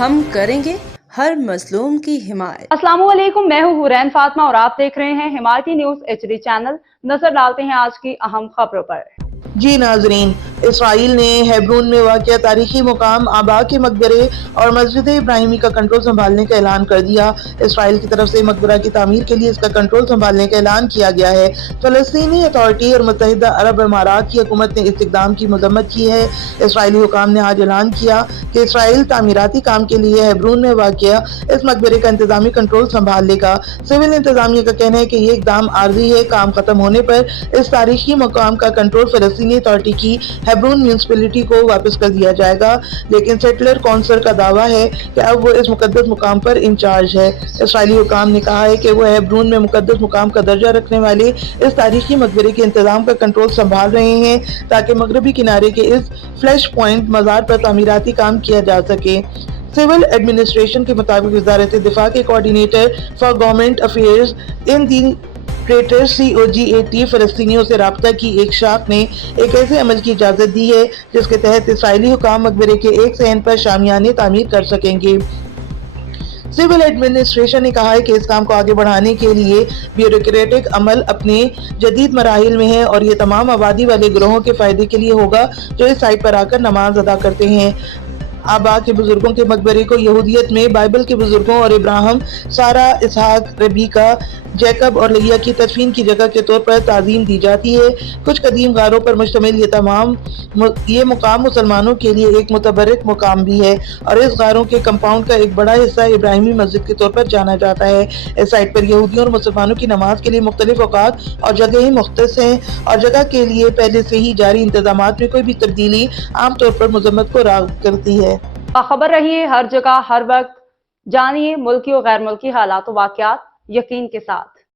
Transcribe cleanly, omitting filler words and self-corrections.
हम करेंगे हर मजलूम की हिमायत। अस्सलाम वालेकुम, मैं हूँ हुरैन फातिमा और आप देख रहे हैं हिमायती न्यूज एचडी चैनल। नजर डालते हैं आज की अहम खबरों पर। जी नाजरीन, इसराइल ने हेब्रोन में वाक़िया तारीखी मुकाम आबा के मकबरे और मस्जिद इब्राहिमी का कंट्रोल संभालने का ऐलान कर दिया। इसराइल की तरफ से मकबरा की तामीर के लिए इसका कंट्रोल संभालने का ऐलान किया गया है। फ़लस्तीनी अथॉरिटी और मुत्तहिदा अरब अमारात की हुकूमत ने इस इक़दाम की मज़म्मत की है। इसराइली हुकाम ने आज ऐलान किया कि इसराइल तामीराती काम के लिए हेब्रोन में वाक़िया इस मकबरे का इंतज़ामी कंट्रोल संभाल लेगा। सिविल इंतज़ामिया का कहना है कि ये इक़दाम आर्जी है। काम खत्म होने पर इस तारीखी मुकाम का कंट्रोल फ़लस्तीनी अथॉरिटी की हेब्रोन म्यूनिसिपैलिटी को वापस कर दिया जाएगा, लेकिन सेटलर कौंसिल का दावा है कि अब वो इस मुकद्दस मुकाम पर इंचार्ज है। इसराइली हुकाम ने कहा है कि वो हेब्रोन में मुकद्दस मुकाम का दर्जा रखने वाले इस तारीखी मकबरे के इंतजाम का कंट्रोल संभाल रहे हैं ताकि मगरबी किनारे के इस फ्लैश पॉइंट मज़ार पर तामीराती काम किया जा सके। सिविल एडमिनिस्ट्रेशन के मुताबिक वज़ारत दिफा के coordinator for government affairs in the greater COGAT फ़लस्तीनियों से राब्ता की एक शाख ने एक ऐसे अमल की इजाज़त दी है जिसके तहत इसराइली हुकाम मकबरे के एक सहन पर शामियाने तामीर कर सकेंगे। सिविल एडमिनिस्ट्रेशन ने कहा है कि इस काम को आगे बढ़ाने के लिए ब्यूरोक्रेटिक अमल अपने जदीद मराहिल में है और ये तमाम आबादी वाले ग्रोहों के फ़ायदे के लिए होगा जो इस साइट पर आकर नमाज अदा करते हैं। आबा के बुजुर्गों के मकबरे को यहूदियत में बाइबल के बुजुर्गों और इब्राहिम, सारा, इसहाक, रबीका, जैकब और लिया की तदफीन की जगह के तौर पर ताज़ीम दी जाती है। कुछ कदीम गारों पर मुश्तमिल ये मुकाम मुसलमानों के लिए एक मुतबरक मुकाम भी है और इस गारों के कंपाउंड का एक बड़ा हिस्सा इब्राहिमी मस्जिद के तौर पर जाना जाता है। इस साइट पर यहूदियों और मुसलमानों की नमाज के लिए मुख्तलिफ औकात और जगहें मुख्तस हैं और जगह के लिए पहले से ही जारी इंतजामात में कोई भी तब्दीली आमतौर पर मजम्मत को राग़ करती है। बाखबर रहिए हर जगह हर वक्त, जानिए मुल्की और गैर मुल्की हालात व वाक़यात यकीन के साथ।